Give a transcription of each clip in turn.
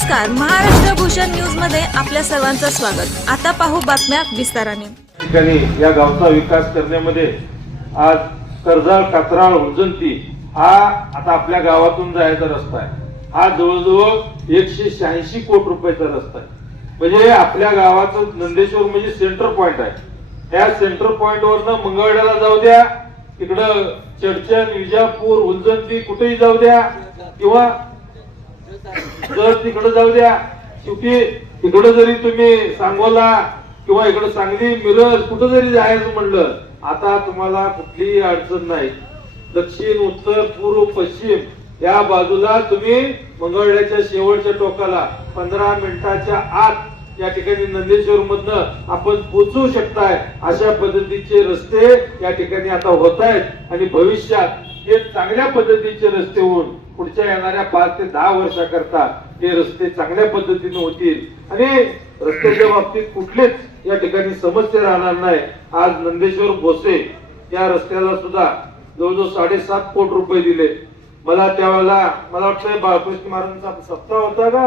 नमस्कार, महाराष्ट्र भूषण न्यूज मध्ये आपल्या सर्वांचं स्वागत। आता पाहू बातम्या विस्ताराने। ठिकाणी या गावचा विकास करण्यामध्ये आज कर्जाळ कात्राळ उंजंती हा आता आपल्या गावातून जायचा रस्ता आहे। हा जवळजवळ 186 कोटी रुपयाचा रस्ता आहे। म्हणजे आपल्या गावाचं नंदेश्वर म्हणजे सेंटर पॉइंट आहे। त्या सेंटर पॉइंट वरनं मंगळवेढ्याला जाऊ द्या, इकडं चडचण विजापूर उंजंती कुठेही जाऊ द्या, किंवा जर तिकडे जाऊ द्या, शेवटी तिकडे जरी तुम्ही सांगोला किंवा इकडे सांगली मिरज कुठं जरी जायचं म्हणलं, आता तुम्हाला कुठलीही अडचण नाही। दक्षिण उत्तर पूर्व पश्चिम या बाजूला तुम्ही मंगळवेढ्याच्या शेवटच्या टोकाला 15 मिनिटाच्या आत या ठिकाणी नंदेश्वर मधनं आपण पोहोचू शकताय। अशा पद्धतीचे रस्ते या ठिकाणी आता होत आहेत आणि भविष्यात हे चांगल्या पद्धतीचे रस्ते होऊन पुढच्या येणाऱ्या 5 ते 10 वर्षाकरता हे रस्ते चांगल्या पद्धतीने होतील आणि रस्त्याच्या बाबतीत कुठलेच या ठिकाणी समस्या राहणार नाही। आज नंदेश्वर भोसे या रस्त्याला सुद्धा जवळजवळ 7.5 कोटी रुपये दिले। मला त्यावेळेला मला वाटतं बाळकृष्ण महाराजांचा सप्ताह होता का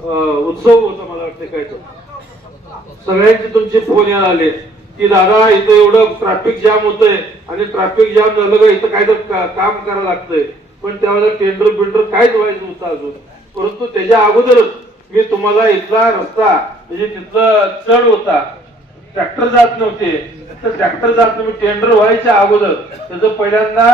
उत्सव होता, मला वाटतं काय तो, सगळ्यांचे तुमचे फोन यायला आले की दादा इथं एवढं ट्रॅफिक जाम होतंय आणि ट्रॅफिक जाम झालं का इथं काय तर काम करायला लागतंय। पण त्यावेळेला टेंडर बिंडर काहीच व्हायचं नव्हतं अजून, परंतु त्याच्या अगोदरच मी तुम्हाला इथला रस्ता म्हणजे तिथलं चढ होता, ट्रॅक्टर जात नव्हते, तर ट्रॅक्टर जात नव्हते टेंडर व्हायच्या अगोदर, त्याचं पहिल्यांदा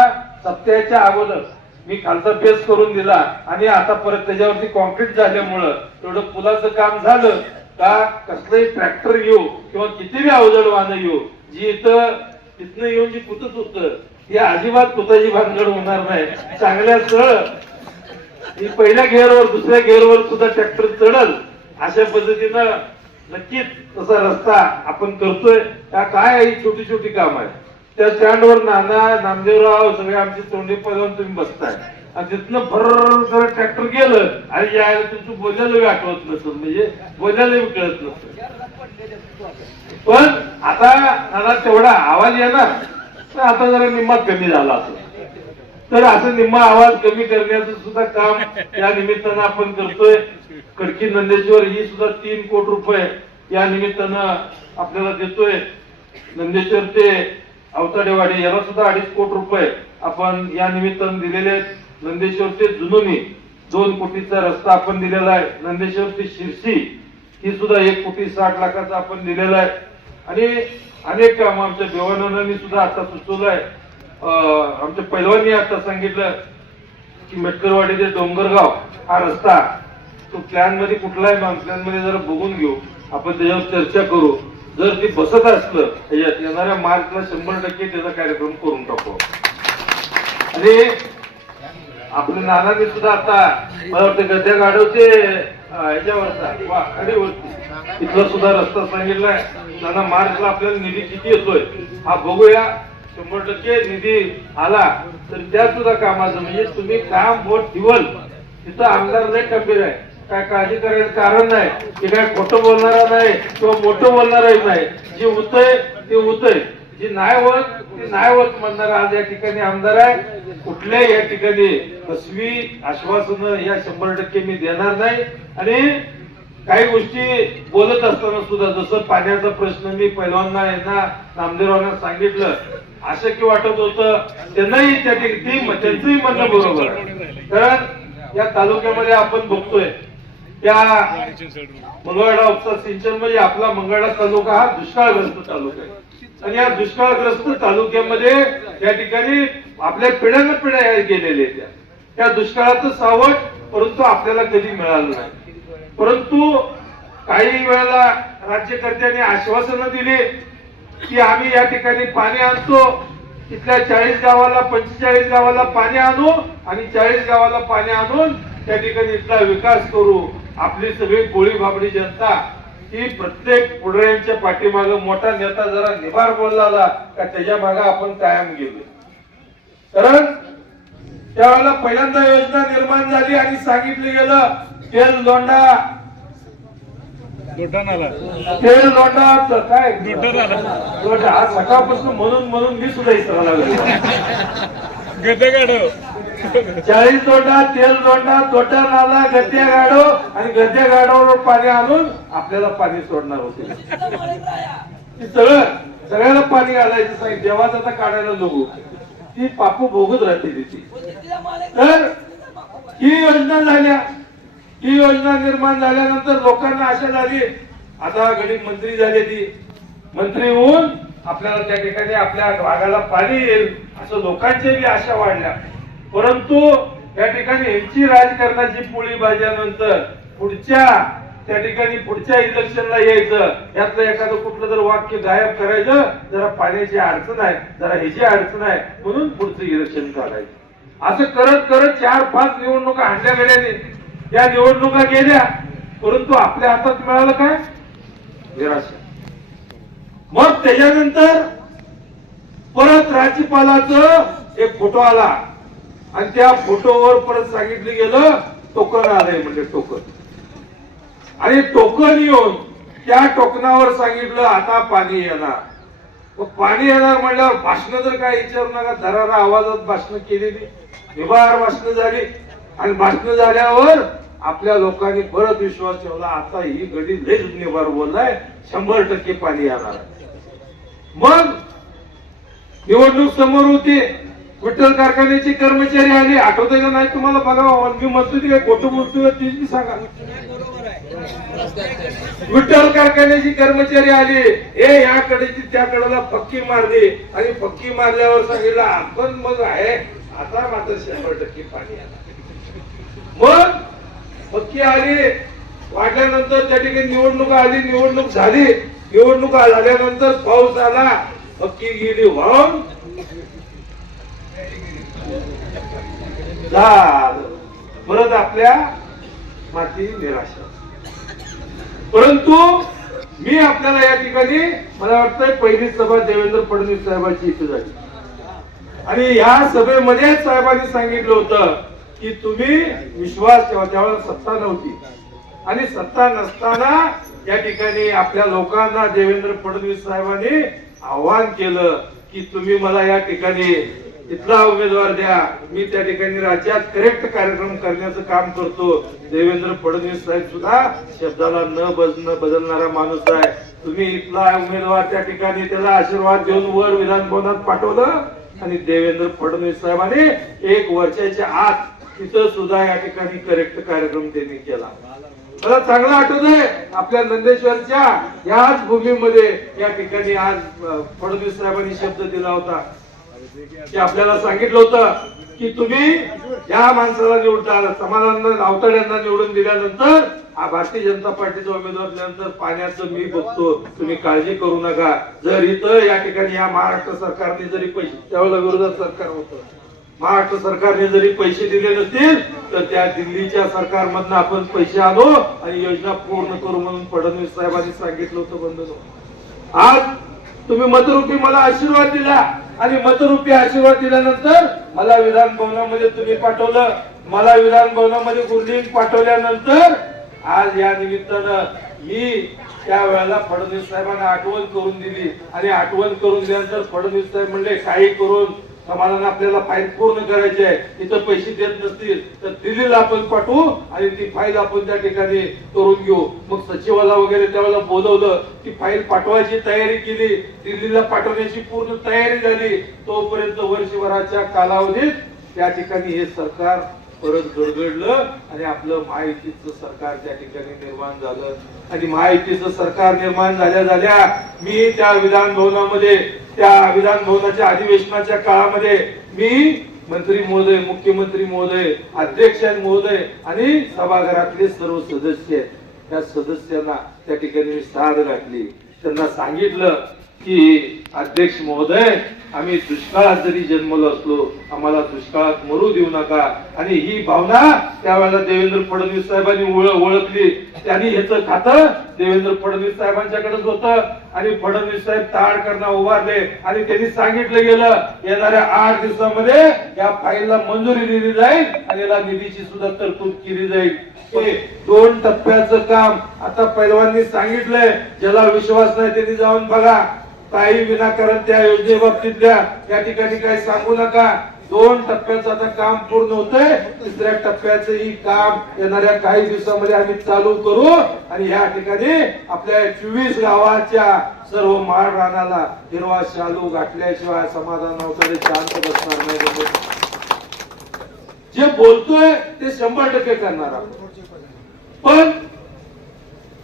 सप्त्याच्या अगोदर मी खालचा फेस करून दिला आणि आता परत त्याच्यावरती कॉन्क्रीट झाल्यामुळं तेवढं पुलाचं काम झालं का कसलंही ट्रॅक्टर येऊ किंवा कितीही अवजड वाहनं येऊ, जी इथनं येऊन जी कुतत होतं ही अजिबात कुताची भानगड होणार नाही। चांगल्या सरळ पहिल्या गिअरवर दुसऱ्या गिअरवर सुद्धा ट्रॅक्टर चढल अशा पद्धतीनं नक्कीच तसा रस्ता आपण करतोय। त्या काय ही छोटी छोटी काम आहे। त्या स्टँडवर नाना नामदेवराव सगळे आमचे तोंडे पदवून तुम्ही बसताय आणि तिथनं भर जर ट्रॅक्टर गेलं आणि यायला तुमचं बोलल्याला आठवत नसत, म्हणजे बोलल्याला कळत नसत। पण आता नाना तेवढा आवाज येणार तर आता जरा निम्मा कमी झाला असेल, तर असं निम्मा आवाज कमी करण्याचं सुद्धा काम या निमित्तानं आपण करतोय। खडकी नंदेश्वर ही सुद्धा 3 कोटी रुपये या निमित्तानं आपल्याला देतोय। नंदेश्वर ते अवताडेवाडी याला सुद्धा 2.5 कोटी रुपये आपण या निमित्तानं दिलेले आहेत। नंदेश्वर ते जुनोनी 2 कोटीचा रस्ता आपण दिलेला आहे। नंदेश्वर ते शिरसी ही सुद्धा 1 कोटी 60 लाखाचा आपण दिलेला आहे आणि अनेक काम आमच्या देवानंदांनी सुद्धा आता सुचवलंय। आमच्या पैलवांनी आता सांगितलं की मेटकरवाडी ते डोंगरगाव हा रस्ता तो प्लॅन मध्ये कुठला आहे, प्लॅन मध्ये जरा बघून घेऊ, आपण त्याच्यावर चर्चा करू। जर ते बसत असलं त्याच्यात येणाऱ्या मार्चला 100% त्याचा कार्यक्रम करून टाकू। आणि आपल्या नानांनी सुद्धा आता मला वाटतं गद्या गाडवते ह्याच्यावरचा खाडीवरती इथला सुद्धा रस्ता सांगितलाय। नाना मार्चला आपल्याला निधी किती येतोय हा बघूया, 100% निधी आला तर त्या सुद्धा कामाचं म्हणजे तुम्ही काम बोट ठेवल तिथं आमदार लय खंबीर आहे, काय काळजी करायचं कारण नाही की काय खोटं बोलणारा नाही किंवा मोठं बोलणारही नाही। जे होतंय ते होतंय, जे नाही होत ते नाही होत म्हणणारा आज या ठिकाणी आमदार आहे। कुठल्या या ठिकाणी फसवी आश्वासनं या 100% मी देणार नाही। आणि काही गोष्टी बोलत असताना सुद्धा जसं पाण्याचा प्रश्न मी पहिलवांना यांना नामदेवरावांना सांगितलं, अशक्य वाटत होतं त्यांनाही त्या ठिकाणी त्यांचंही म्हणणं बरोबर आहे। कारण या तालुक्यामध्ये आपण बघतोय त्या मंगळवेढा उपसा सिंचन म्हणजे आपला मंगळवेढा तालुका हा दुष्काळग्रस्त तालुका आहे आणि या दुष्काळग्रस्त तालुक्यामध्ये या ठिकाणी आपल्या पिढ्यानं पिढ्या गेलेल्या त्या दुष्काळाचं सावट परंतु आपल्याला कधी मिळालं नाही। परंतु काही वेळेला राज्यकर्त्यांनी आश्वासनं दिली की आम्ही या ठिकाणी पाणी आणतो, तिथल्या 40 गावाला 45 गावाला पाणी आणू आणि 40 गावाला पाणी आणून त्या ठिकाणी इथला विकास करू। आपली सगळी गोळी बाबडी जनता ही प्रत्येक पुढाऱ्यांच्या पाठीमागं मोठा नेता जरा निभार बोलला का त्याच्या मागे आपण कायम गेलो। कारण त्यावेळेला पहिल्यांदा योजना निर्माण झाली आणि सांगितलं गेलं तेल लोंढा तेल लोंढा काय लोंढा आज सकाळपासून म्हणून मी सुद्धा इसरायला लागलो। 40 जोडा, तेल जोडा, तोटा नाला, गद्द्या गाडो आणि गद्द्या गाडोवर पाणी आणून आपल्याला पाणी सोडणार होते. सगळ्याला पाणी घालायचं सांगितलं. देवाच आता काढायला नको, ती पापू भोगत राहते तिची. तर ही योजना झाल्या, ही योजना निर्माण झाल्यानंतर लोकांना आशा झाली, आता गरीब मंत्री झाले, ती मंत्री होऊन आपल्याला त्या ठिकाणी आपल्या भागाला पाणी येईल असं लोकांच्या बी आशा वाढल्या. परंतु या ठिकाणी यांची राजकारणाची पोळी भाजल्यानंतर त्या ठिकाणी पुढच्या इलेक्शनला यायचं, यातलं एखादं कुठलं तर वाक्य गायब करायचं, जरा पाण्याची अडचण आहे, जरा ह्याची अडचण आहे म्हणून पुढचं इलेक्शन काढायचं. असं करत करत 4-5 निवडणुका हाणल्या गेल्याने या निवडणुका गेल्या, परंतु आपल्या हातात मिळालं काय? निराशा. मग त्याच्यानंतर परत राज्यपालाचं एक फोटो आला आणि त्या फोटोवर परत सांगितलं गेलं टोकन आलंय, म्हणजे टोकन. आणि टोकन येऊन त्या टोकनावर सांगितलं आता पाणी येणार. मग पाणी येणार म्हणल्यावर भाषण तर काय विचारू नका, धरारा आवाजात भाषण केलेली, निभार भाषण झाली. आणि भाषण झाल्यावर आपल्या लोकांनी परत विश्वास ठेवला, आता ही गडी लय निभार बोललाय, 100% पाणी येणार. मग निवडणूक समोर होती, विठ्ठल कारखान्याचे कर्मचारी आले, आठवतंय का नाही तुम्हाला? बघा, मी म्हणतो ती काय खोटं बोलतोय तीच मी सांगा. विठ्ठल कारखान्याची कर्मचारी आली, हे या कडेची त्या कडेला फक्की मारली आणि फक्की मारल्यावर सांगितलं आपण मग आहे आता मात्र 100% पाणी आलं. मग फक्की आली, वाढल्यानंतर त्या ठिकाणी निवडणूक आली, निवडणूक झाली, निवडणूक झाल्यानंतर पाऊस आला, फक्की गेली वाहून, परत आपल्या माती निराशा. परंतु मी आपल्याला या ठिकाणी मला वाटतंय पहिली सभा देवेंद्र फडणवीस साहेबांची इथे झाली आणि या सभेमध्ये साहेबांनी सांगितलं होतं की तुम्ही विश्वास ठेवा. त्यावेळेला सत्ता नव्हती आणि सत्ता नसताना या ठिकाणी आपल्या लोकांना देवेंद्र फडणवीस साहेबांनी आव्हान केलं की तुम्ही मला या ठिकाणी इथला उमेदवार द्या, मी त्या ठिकाणी राज्यात करेक्ट कार्यक्रम करण्याचं काम करतो. देवेंद्र फडणवीस साहेब सुद्धा शब्दाला न बदलणारा माणूस आहे. तुम्ही इथला उमेदवार त्या ठिकाणी त्याला आशीर्वाद देऊन वर विधान भवनात पाठवलं आणि देवेंद्र फडणवीस साहेबांनी 1 वर्षाच्या आत तिथं सुद्धा या ठिकाणी करेक्ट कार्यक्रम त्यांनी केला. मला चांगलं आठवतंय, आपल्या नंदेश्वरच्या याच भूमीमध्ये या ठिकाणी आज फडणवीस साहेबांनी शब्द दिला होता की आपल्याला सांगितलं होतं की तुम्ही या माणसाला निवडता, समाधान आवताड्यांना निवडून दिल्यानंतर भारतीय जनता पार्टीचा उमेदवार दिल्यानंतर पाण्याचं मी बघतो, तुम्ही काळजी करू नका. जर इथं या ठिकाणी या महाराष्ट्र सरकारने जरी पैसे, त्यावेळेला विरोधात सरकार होतं, महाराष्ट्र सरकारने जरी पैसे दिले नसतील तर त्या दिल्लीच्या सरकारमधनं आपण पैसे आणू आणि योजना पूर्ण करू म्हणून फडणवीस साहेबांनी सांगितलं होतं. बंधू, आज तुम्ही मतरूपी मला आशीर्वाद दिला आणि मतरूपी आशीर्वाद दिल्यानंतर मला विधान भवनामध्ये तुम्ही पाठवलं. मला विधान भवनामध्ये गुरलिंग पाठवल्यानंतर आज या निमित्तानं मी त्यावेळेला फडणवीस साहेबांना आठवण करून दिली आणि आठवण करून दिल्यानंतर फडणवीस साहेब म्हणले काही करून समाधान आपल्याला फाईल पूर्ण करायची आहे, इथं पैसे देत नसतील तर दिल्लीला आपण पाठवू आणि ती फाईल आपण त्या ठिकाणी करून घेऊ. मग सचिवाला वगैरे त्यावेळेला बोलवलं, ती फाईल पाठवायची तयारी केली, दिल्लीला पाठवण्याची पूर्ण तयारी झाली. तोपर्यंत वर्षभराच्या कालावधीत त्या ठिकाणी हे सरकार परत गडगडलं आणि आपलं महायुतीचं सरकार त्या ठिकाणी निर्माण झालं. आणि महायुतीचं सरकार निर्माण झाल्या मी त्या विधान भवनामध्ये, त्या विधान भवनाच्या अधिवेशनाच्या काळामध्ये मी मंत्री महोदय, मुख्यमंत्री महोदय, अध्यक्ष महोदय आणि सभागृहातले सर्व सदस्य, त्या सदस्यांना त्या ठिकाणी मी साद घातली. त्यांना सांगितलं की अध्यक्ष महोदय, आम्ही दुष्काळात जरी जन्मलो असलो आम्हाला दुष्काळात मरू देऊ नका. आणि ही भावना त्यावेळेला देवेंद्र फडणवीस साहेबांनी ओळखली. त्यांनी ह्याचं खातं देवेंद्र फडणवीस साहेबांच्याकडेच होतं आणि फडणवीस साहेब ताडकरना उभारले आणि त्यांनी सांगितलं गेलं येणाऱ्या 8 दिवसामध्ये या फाईलला मंजुरी दिली जाईल आणि याला निधीची सुद्धा तरतूद केली जाईल. 2 टप्प्याचं काम आता पैलवांनी सांगितलंय. ज्याला विश्वास नाही त्यांनी जाऊन बघा. काही विनाकारण त्या योजनेबाबतीतल्या या ठिकाणी काही सांगू नका. 2 टप्प्याचं आता काम पूर्ण होतंय. 3ऱ्या टप्प्याचंही काम येणाऱ्या काही दिवसामध्ये आम्ही चालू करू आणि या ठिकाणी आपल्या 24 गावाच्या सर्व माळ रानाला हिरवा शालू घातल्याशिवाय समाधान अवतडे शांत बसणार नाही. जे बोलतोय ते 100% करणार आहोत. पण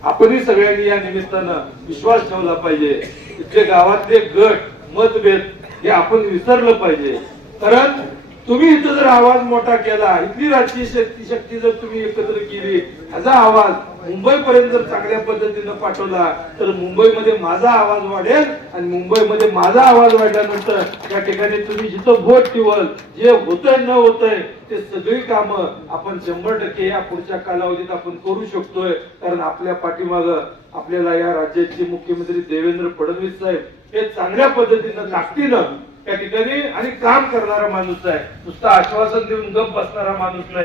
आपणही सगळ्यांनी या निमित्तानं विश्वास ठेवला पाहिजे. इथले गावातले गट मतभेद हे आपण विसरलं पाहिजे. कारण तुम्ही इथं जर आवाज मोठा केला, इथली राजकीय शक्ती जर तुम्ही एकत्र केली, ह्याचा आवाज मुंबईपर्यंत जर चांगल्या पद्धतीनं पाठवला तर मुंबईमध्ये माझा आवाज वाढेल आणि मुंबईमध्ये माझा आवाज वाढल्यानंतर या ठिकाणी तुम्ही जिथं व्होट ठेवाल, जे होतंय न होतंय ते सगळी कामं आपण 100% या पुढच्या कालावधीत आपण करू शकतोय. कारण आपल्या पाठीमागं आपल्याला या राज्याचे मुख्यमंत्री देवेंद्र फडणवीस साहेब हे चांगल्या पद्धतीनं ताकदीनं त्या ठिकाणी आणि काम करणारा माणूस आहे. नुसतं आश्वासन देऊन गप बसणारा माणूस नाही.